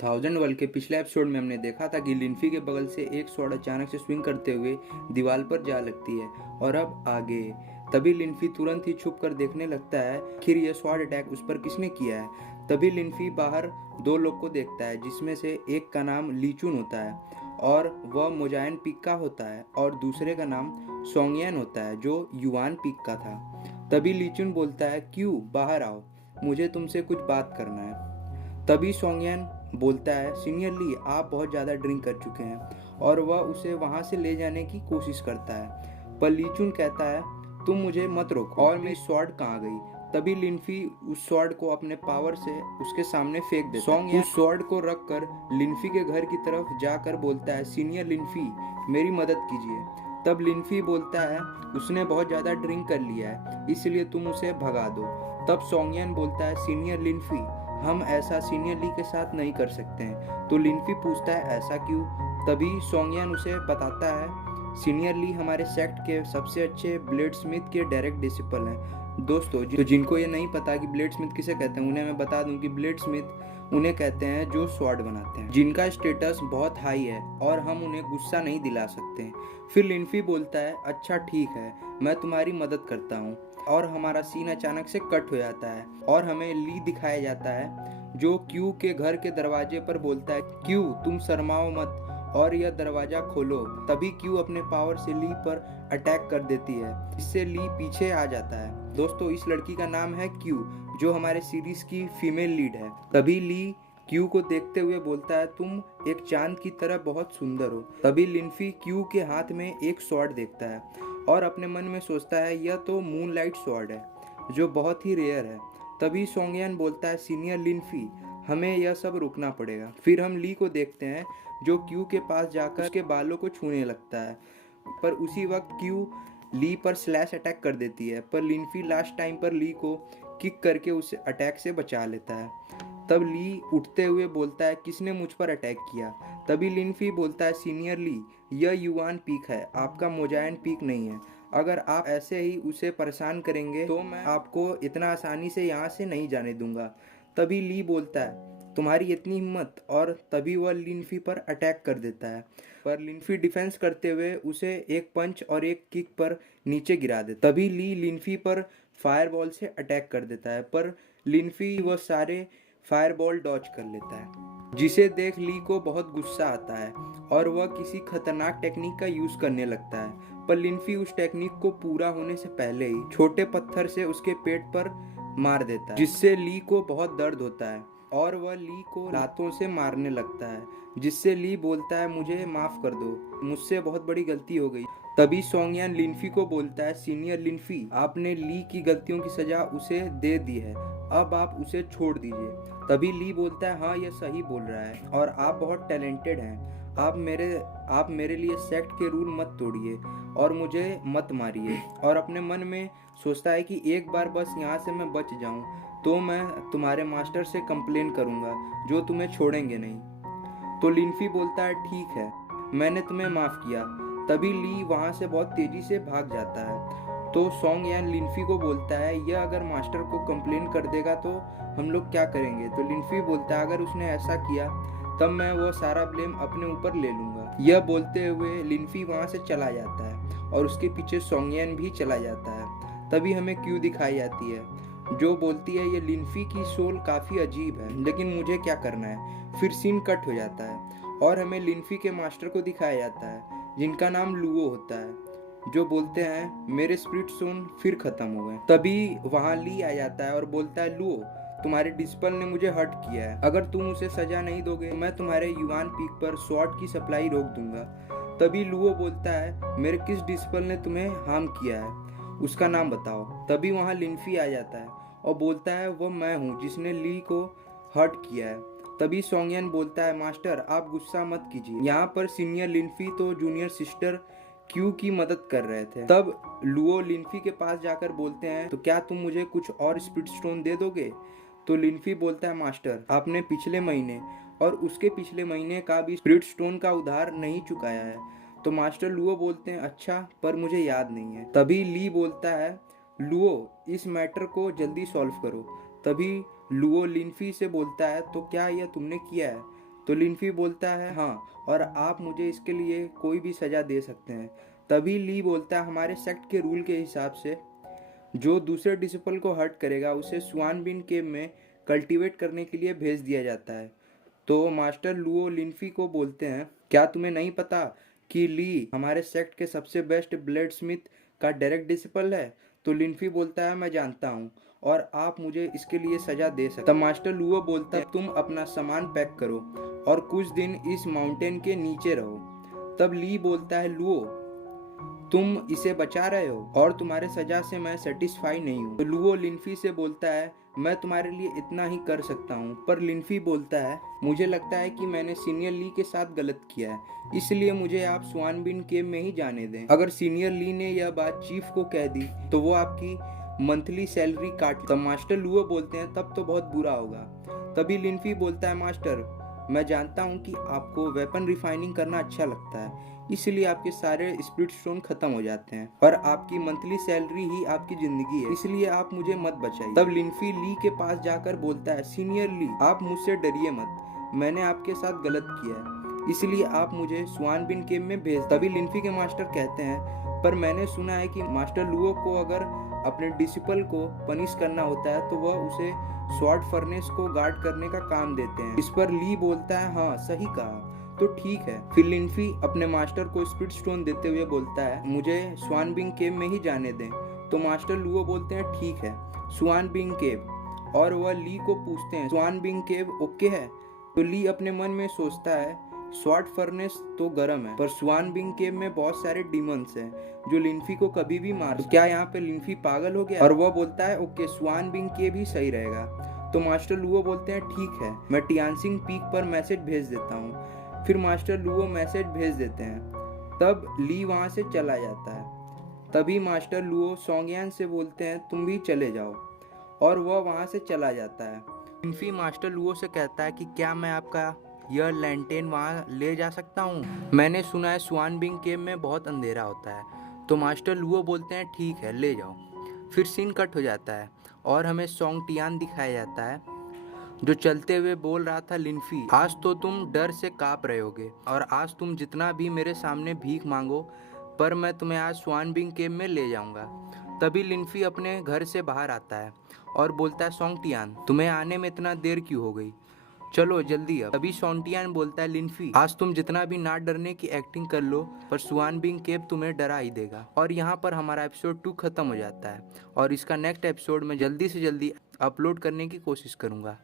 1001 के पिछले एपिसोड में हमने देखा था कि लिनफी के बगल से एक स्वॉर्ड अचानक से स्विंग करते हुए दीवार पर जा लगती है और अब आगे। तभी लिनफी तुरंत ही छुप कर देखने लगता है आखिर यह स्वॉर्ड अटैक उस पर किसने किया है। तभी लिनफी बाहर दो लोग को देखता है जिसमें से एक का नाम लीचुन होता है और वह मोजायन पीक का होता है और दूसरे का नाम सोंगयन होता है जो युआन पीक का था। तभी लीचुन बोलता है, क्यों बाहर आओ, मुझे तुमसे कुछ बात करना है। तभी सोंगयन बोलता है, सीनियर ली आप बहुत ज़्यादा ड्रिंक कर चुके हैं और वह उसे वहाँ से ले जाने की कोशिश करता है। पर लीचुन कहता है, तुम मुझे मत रोको और मेरी स्वॉर्ड कहाँ गई। तभी लिनफी उस स्वॉर्ड को अपने पावर से उसके सामने फेंक देता है। सोंगयन उस स्वॉर्ड को रख कर लिनफी के घर की तरफ जाकर बोलता है, सीनियर लिनफी मेरी मदद कीजिए। तब लिनफी बोलता है, उसने बहुत ज़्यादा ड्रिंक कर लिया है इसलिए तुम उसे भगा दो। तब सोंगयन बोलता है, सीनियर लिनफी हम ऐसा सीनियर ली के साथ नहीं कर सकते हैं। तो लिनफी पूछता है, ऐसा क्यों। तभी सोंगयन उसे बताता है, सीनियर ली हमारे सेक्ट के सबसे अच्छे ब्लेड स्मिथ के डायरेक्ट डिसिपल हैं। दोस्तों तो जिनको ये नहीं पता कि ब्लेड स्मिथ किसे कहते हैं, उन्हें मैं बता दूं कि ब्लेड स्मिथ उन्हें कहते हैं जो स्वॉर्ड बनाते हैं, जिनका स्टेटस बहुत हाई है और हम उन्हें गुस्सा नहीं दिला सकते हैं। फिर लिनफी बोलता है, अच्छा ठीक है, मैं तुम्हारी मदद करता हूँ। और हमारा सीन अचानक से कट हो जाता है और हमें ली दिखाया जाता है जो क्यू के घर के दरवाजे पर बोलता है, क्यू तुम शर्माओ मत और यह दरवाजा खोलो। तभी क्यू अपने पावर से ली पर अटैक कर देती है, इससे ली पीछे आ जाता है। दोस्तों इस लड़की का नाम है क्यू जो हमारे सीरीज की फीमेल लीड है। तभी ली क्यू को देखते हुए बोलता है, तुम एक चांद की तरह बहुत सुंदर हो। तभी लिनफी क्यू के हाथ में एक स्वॉर्ड देखता है और अपने मन में सोचता है, यह तो मूनलाइट स्वॉर्ड है जो बहुत ही रेयर है। तभी सोंगयन बोलता है, सीनियर लिनफी हमें यह सब रुकना पड़ेगा। फिर हम ली को देखते हैं जो क्यू के पास जाकर उसके बालों को छूने लगता है, पर उसी वक्त क्यू ली पर स्लैश अटैक कर देती है। पर लिनफी लास्ट टाइम पर ली को किक करके उसे अटैक से बचा लेता है। तब ली उठते हुए बोलता है, किसने मुझ पर अटैक किया। तभी लिनफी बोलता है, सीनियर ली यह युआन पीक है, आपका मोजायन पीक नहीं है। अगर आप ऐसे ही उसे परेशान करेंगे तो मैं आपको इतना आसानी से यहाँ से नहीं जाने दूंगा। तभी ली बोलता है, तुम्हारी इतनी हिम्मत, और तभी वह लिनफी पर अटैक कर देता है। पर लिनफी डिफेंस करते हुए उसे एक पंच और एक किक पर नीचे गिरा देता है। तभी ली लिनफी पर फायरबॉल से अटैक कर देता है, पर लिनफी वह सारे फायरबॉल डॉज कर लेता है, जिसे देख ली को बहुत गुस्सा आता है और वह किसी खतरनाक टेक्निक का यूज करने लगता है। पर लिनफी उस टेक्निक को पूरा होने से पहले ही छोटे पत्थर से उसके पेट पर मार देता है, जिससे ली को बहुत दर्द होता है और वह ली को लातों से मारने लगता है, जिससे ली बोलता है, मुझे माफ कर दो, मुझसे बहुत बड़ी गलती हो गई। तभी सोंगयन लिनफी को बोलता है, सीनियर लिनफी आपने ली की गलतियों की सजा उसे दे दी है, अब आप उसे छोड़ दीजिए। तभी ली बोलता है, हाँ यह सही बोल रहा है और आप बहुत टैलेंटेड हैं। आप मेरे लिए सेक्ट के रूल मत तोड़िए और मुझे मत मारिए। और अपने मन में सोचता है कि एक बार बस यहाँ से मैं बच जाऊँ तो मैं तुम्हारे मास्टर से कंप्लेन करूँगा जो तुम्हें छोड़ेंगे नहीं। तो लिनफी बोलता है, ठीक है, मैंने तुम्हें माफ़ किया। तभी ली वहाँ से बहुत तेज़ी से भाग जाता है। तो सोंगयन लिनफी को बोलता है, यह अगर मास्टर को कंप्लेन कर देगा तो हम लोग क्या करेंगे। तो लिनफी बोलता है, अगर उसने ऐसा किया तब मैं वो सारा ब्लेम अपने ऊपर ले लूँगा। यह बोलते हुए लिनफी वहाँ से चला जाता है और उसके पीछे सोंगयन भी चला जाता है। तभी हमें क्यू दिखाई जाती है जो बोलती है, ये लिनफी की सोल काफ़ी अजीब है लेकिन मुझे क्या करना है। फिर सीन कट हो जाता है और हमें लिनफी के मास्टर को दिखाया जाता है जिनका नाम लुओ होता है, जो बोलते हैं, मेरे स्पिरिट स्टोन फिर खत्म हो गए। तभी वहाँ ली आ जाता है और बोलता है, लुओ तुम्हारे डिस्पल ने मुझे हर्ट किया है, अगर तुम उसे सजा नहीं दोगे तो मैं तुम्हारे युआन पीक पर स्वॉर्ड की सप्लाई रोक दूंगा। तभी लुओ बोलता है, मेरे किस डिस्पल ने तुम्हें हार्म किया है, उसका नाम बताओ। तभी वहाँ लिनफी आ जाता है और बोलता है, वह मैं हूँ जिसने ली को हर्ट किया है। तभी सोंगयन बोलता है, मास्टर आप गुस्सा मत कीजिए, यहाँ पर सीनियर लिनफी तो जूनियर सिस्टर क्यू की मदद कर रहे थे। तब लुओ लिनफी के पास जाकर बोलते हैं, तो क्या तुम मुझे कुछ और स्पिरिट स्टोन दे दोगे। तो लिनफी बोलता है, मास्टर आपने पिछले महीने और उसके पिछले महीने का भी स्पिरिट स्टोन का उधार नहीं चुकाया है। तो मास्टर लुओ बोलते हैं, अच्छा पर मुझे याद नहीं है। तभी ली बोलता है, लुओ इस मैटर को जल्दी सॉल्व करो। तभी लुओ लिनफी से बोलता है, तो क्या यह तुमने किया है। तो लिनफी बोलता है हाँ, और आप मुझे इसके लिए कोई भी सज़ा दे सकते हैं। तभी ली बोलता है हमारे सेक्ट के रूल के हिसाब से जो दूसरे डिसिपल को हर्ट करेगा उसे स्वान बिन केव में कल्टीवेट करने के लिए भेज दिया जाता है। तो मास्टर लुओ लिनफी को बोलते हैं क्या तुम्हें नहीं पता कि ली हमारे सेक्ट के सबसे बेस्ट ब्लेड स्मिथ का डायरेक्ट डिसिपल है। तो लिनफी बोलता है मैं जानता हूँ और आप मुझे इसके लिए सजा दे सकते। तब मास्टर लुओ बोलता है तुम अपना सामान पैक करो और कुछ दिन इस माउंटेन के नीचे रहो। तब ली बोलता है लुओ तुम इसे बचा रहे हो और तुम्हारे सजा से मैं सेटिस्फाई नहीं हूँ। तो लुओ लिनफी से बोलता है मैं तुम्हारे लिए इतना ही कर सकता हूँ। पर लिनफी बोलता है मुझे लगता है कि मैंने सीनियर ली के साथ गलत किया है, इसलिए मुझे आप स्वान बिन केव में ही जाने दें। अगर सीनियर ली ने यह बात चीफ को कह दी तो वो आपकी मंथली सैलरी काट। तब मास्टर लुओ बोलते हैं तब तो बहुत बुरा होगा। तभी लिनफी बोलता है मास्टर मैं जानता हूँ कि आपको वेपन रिफाइनिंग करना अच्छा लगता है, इसलिए आपके सारे स्पिरिट स्टोन खत्म हो जाते हैं और आपकी मंथली सैलरी ही आपकी जिंदगी है, इसलिए आप मुझे मत बचाइए। तब लिनफी ली के पास जाकर बोलता है सीनियर ली आप मुझसे डरिए मत, मैंने आपके साथ गलत किया है, इसलिए आप मुझे स्वान बिन केव में भेज। तभी लिनफी के मास्टर कहते हैं पर मैंने सुना है कि मास्टर लुओ को अगर अपने डिसिपल को पनिश करना होता है तो वह उसे स्वॉर्ड फर्नेस को गार्ड करने का काम देते हैं। इस पर ली बोलता है हाँ सही कहा, तो ठीक है। फिर लिनफी अपने मास्टर को स्पिरिट स्टोन देते हुए बोलता है मुझे स्वान बिन केव में ही जाने दें। तो मास्टर लुओ बोलते हैं ठीक है स्वान बिन केव, और वह ली को पूछते हैं स्वान बिन केव ओके है। तो ली अपने मन में सोचता है स्वॉर्ड फर्नेस तो गर्म है पर स्वान बिन केव में बहुत सारे डिमंस हैं जो लिनफी को कभी भी मार। तो क्या यहाँ पे लिनफी पागल हो गया? और वह बोलता है ओके स्वान बिन केव ही सही रहेगा। तो मास्टर लुओ बोलते हैं ठीक है मैं टियानसिंग पीक पर मैसेज भेज देता हूँ। फिर मास्टर लुओ मैसेज भेज देते हैं, तब ली वहाँ से चला जाता है। तभी मास्टर लुओ सोंगयान से बोलते हैं तुम भी चले जाओ, और वह वहाँ से चला जाता है। लिनफी मास्टर लुओ से कहता है कि क्या मैं आपका यह लैंटेन वहाँ ले जा सकता हूँ, मैंने सुना है स्वान बिन केव में बहुत अंधेरा होता है। तो मास्टर लुओ बोलते हैं ठीक है ले जाओ। फिर सीन कट हो जाता है और हमें सोंग टियान दिखाया जाता है जो चलते हुए बोल रहा था लिनफी आज तो तुम डर से काँप रहे होगे और आज तुम जितना भी मेरे सामने भीख मांगो पर मैं तुम्हें आज स्वान बिन केव में ले जाऊंगा। तभी लिनफी अपने घर से बाहर आता है और बोलता है सोंग टियान तुम्हें आने में इतना देर क्यों हो गई, चलो जल्दी अब। तभी सोंटियान बोलता है लिनफी आज तुम जितना भी ना डरने की एक्टिंग कर लो पर स्वान बिन केव तुम्हें डरा ही देगा। और यहाँ पर हमारा एपिसोड 2 खत्म हो जाता है और इसका नेक्स्ट एपिसोड में जल्दी से जल्दी अपलोड करने की कोशिश करूँगा।